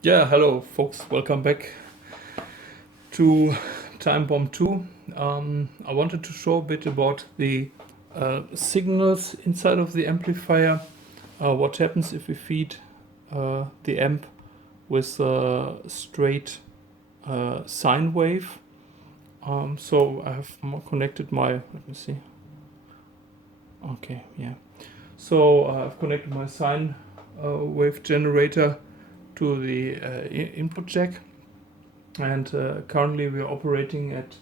Yeah, hello folks, welcome back to Time Bomb 2. I wanted to show a bit about the signals inside of the amplifier. What happens if we feed the amp with a straight sine wave. So I have connected my, let me see. Okay, yeah. So I've connected my sine wave generator to the input jack. And currently we are operating at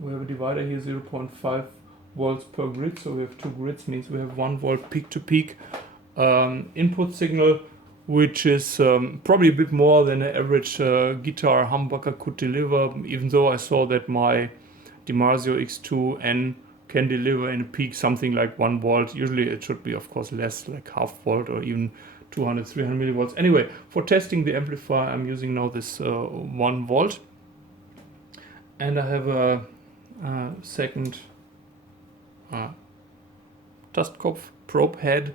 we have a divider here 0.5 volts per grid, so we have two grids, means we have 1 volt peak to peak input signal, which is probably a bit more than an average guitar humbucker could deliver, even though I saw that my DiMarzio X2N can deliver in a peak something like 1 volt. Usually it should be, of course, less, like half volt or even 200, 300 millivolts. Anyway, for testing the amplifier, I'm using now this 1 volt. And I have a second Tastkopf probe head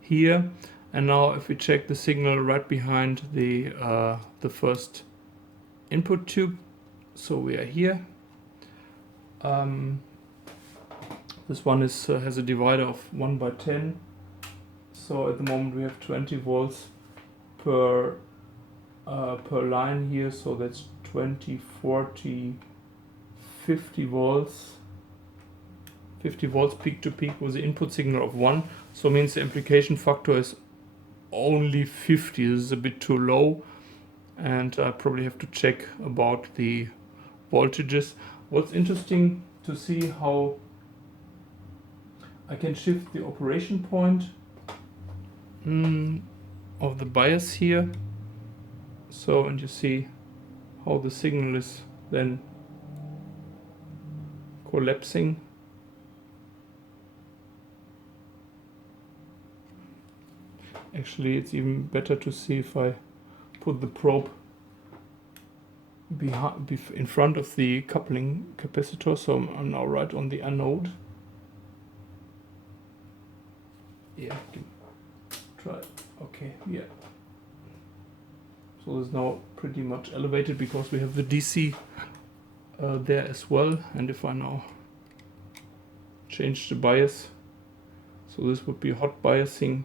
here. And now if we check the signal right behind the first input tube, so we are here. This one is has a divider of 1 by 10. So at the moment we have 20 volts per line here. So that's 20, 40, 50 volts. 50 volts peak to peak with the input signal of 1. So means the amplification factor is only 50. This is a bit too low. And I probably have to check about the voltages. What's interesting to see how I can shift the operation point of the bias here. So, and you see how the signal is then collapsing. Actually, it's even better to see if I put the probe in front of the coupling capacitor. So I'm now right on the anode. Yeah, try. Okay, yeah. So it's now pretty much elevated because we have the DC there as well. And if I now change the bias, so this would be hot biasing.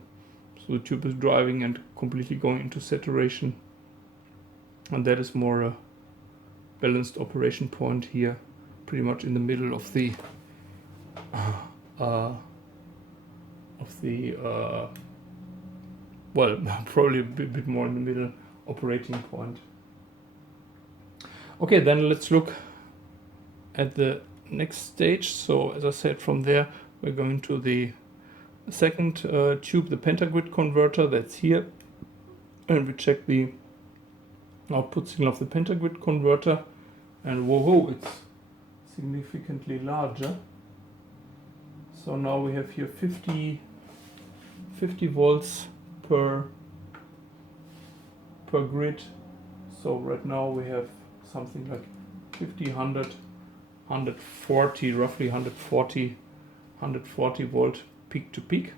So the tube is driving and completely going into saturation. And that is more a balanced operation point here, pretty much in the middle of the well, probably a bit more in the middle operating point. Okay, then let's look at the next stage. So as I said, from there we're going to the second tube, the Pentagrid converter, that's here, and we check the output signal of the Pentagrid converter, and whoa, it's significantly larger. So now we have here 50 volts per grid. So right now we have something like 50, 100, 140, roughly 140 volt peak to peak.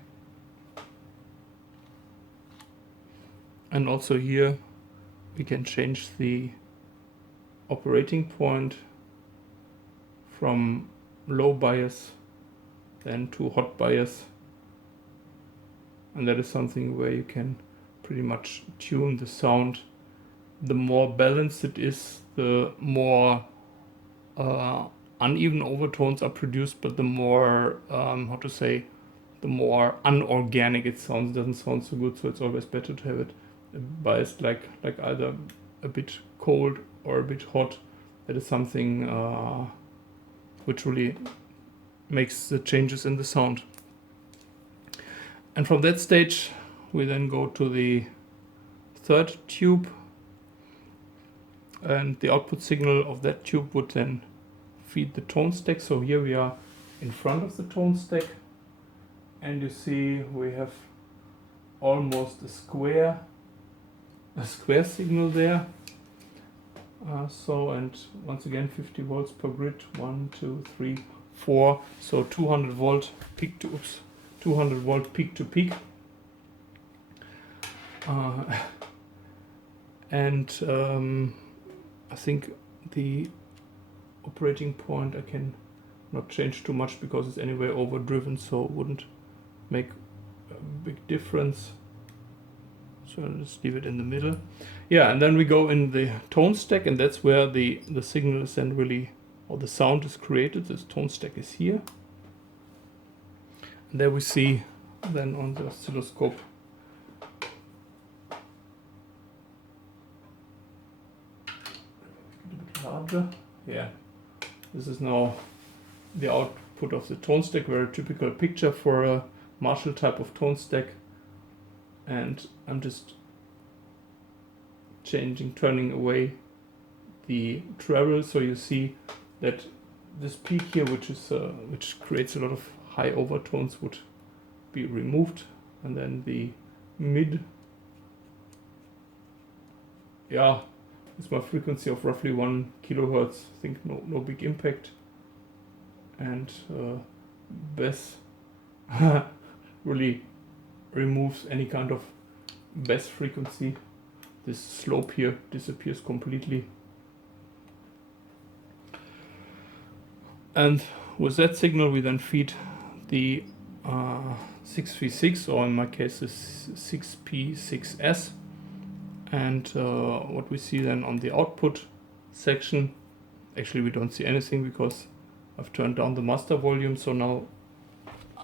And also here we can change the operating point from low bias then to hot bias, and that is something where you can pretty much tune the sound. The more balanced it is, the more uneven overtones are produced, but the more the more unorganic it sounds. It doesn't sound so good, so it's always better to have it biased like either a bit cold or a bit hot. That is something which really makes the changes in the sound. And from that stage we then go to the third tube, and the output signal of that tube would then feed the tone stack. So here we are in front of the tone stack, and you see we have almost a square signal there. So, and once again 50 volts per grid, 1, 2, 3, 4, so 200 volt peak to peak. and I think the operating point I can not change too much because it's anyway overdriven, so it wouldn't make a big difference. So I'll just leave it in the middle. Yeah, and then we go in the tone stack, and that's where the signal is then really, or the sound is created. This tone stack is here. And there we see then on the oscilloscope a bit larger. Yeah, this is now the output of the tone stack, very typical picture for a Marshall type of tone stack. And I'm just turning away the treble, so you see that this peak here, which creates a lot of high overtones, would be removed, and then the mid, yeah, it's my frequency of roughly 1 kilohertz. I think no big impact, and bass really removes any kind of bass frequency. This slope here disappears completely. And with that signal we then feed the 6V6, or in my case this 6P6S, and what we see then on the output section, actually we don't see anything because I've turned down the master volume, so now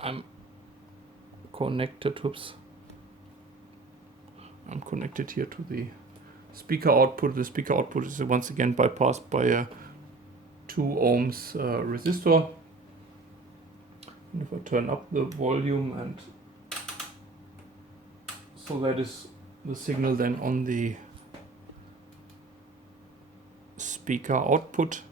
I'm connected, I'm connected here to the speaker output. The speaker output is once again bypassed by a 2 ohms resistor. And if I turn up the volume, and so that is the signal then on the speaker output.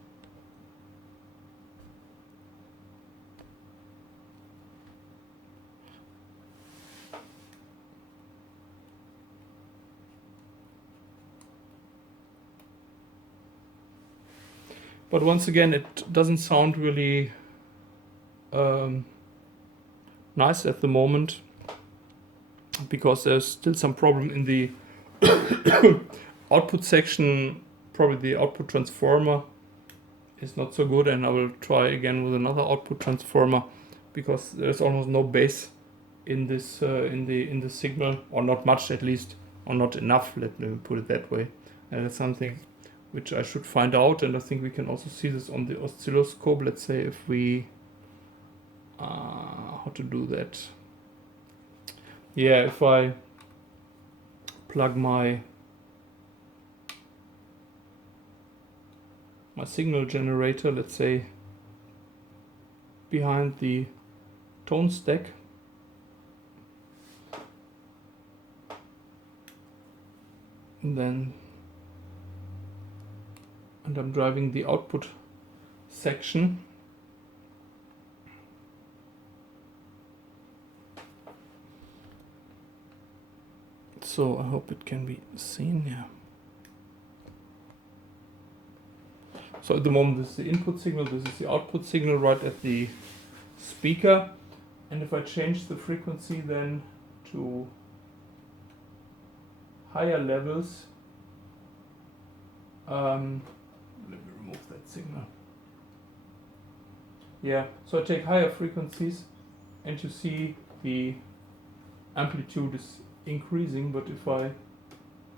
But once again, it doesn't sound really nice at the moment, because there's still some problem in the output section. Probably the output transformer is not so good, and I will try again with another output transformer, because there's almost no bass in this in the signal, or not much at least, or not enough. Let me put it that way. And that's something which I should find out, and I think we can also see this on the oscilloscope. Let's say if we how to do that. Yeah, if I plug my signal generator, let's say, behind the tone stack, and I'm driving the output section. So I hope it can be seen. Yeah. So at the moment this is the input signal, this is the output signal right at the speaker. And if I change the frequency then to higher levels, let me remove that signal. Yeah, so I take higher frequencies and you see the amplitude is increasing, but if I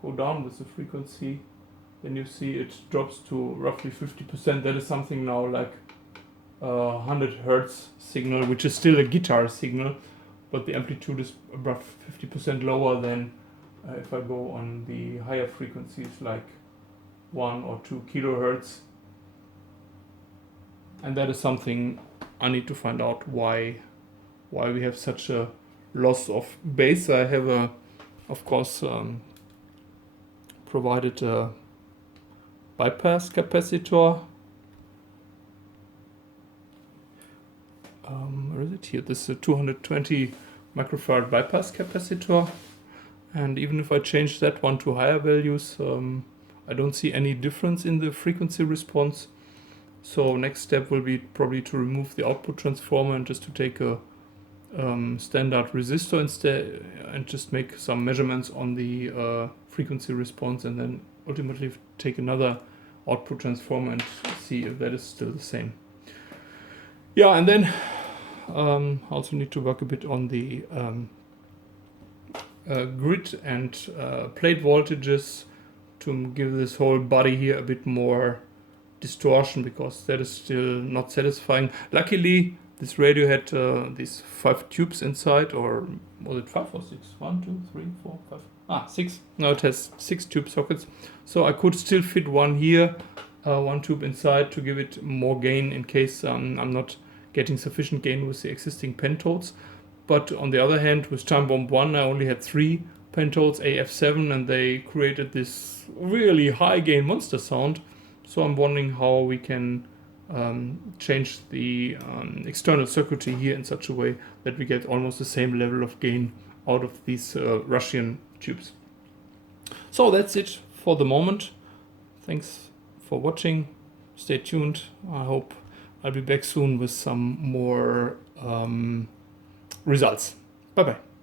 go down with the frequency, then you see it drops to roughly 50%. That is something now like 100 Hertz signal, which is still a guitar signal, but the amplitude is above 50% lower than if I go on the higher frequencies like 1 or 2 kilohertz. And that is something I need to find out why we have such a loss of bass. I have of course provided a bypass capacitor. Where is it here? This is a 220 microfarad bypass capacitor, and even if I change that one to higher values, I don't see any difference in the frequency response. So next step will be probably to remove the output transformer and just to take a standard resistor instead and just make some measurements on the frequency response, and then ultimately take another output transformer and see if that is still the same. Yeah, and then I also need to work a bit on the grid and plate voltages to give this whole body here a bit more distortion, because that is still not satisfying. Luckily, this radio had these 5 tubes inside, or was it 5 or 6? 1, 2, 3, 4, 5. Ah, 6. No, it has 6 tube sockets. So I could still fit one here, one tube inside to give it more gain in case I'm not getting sufficient gain with the existing Pentodes. But on the other hand, with Time Bomb 1, I only had 3 Pentodes AF7, and they created this really high gain monster sound. So I'm wondering how we can change the external circuitry here in such a way that we get almost the same level of gain out of these Russian tubes. So that's it for the moment. Thanks for watching. Stay tuned. I hope I'll be back soon with some more results. Bye bye.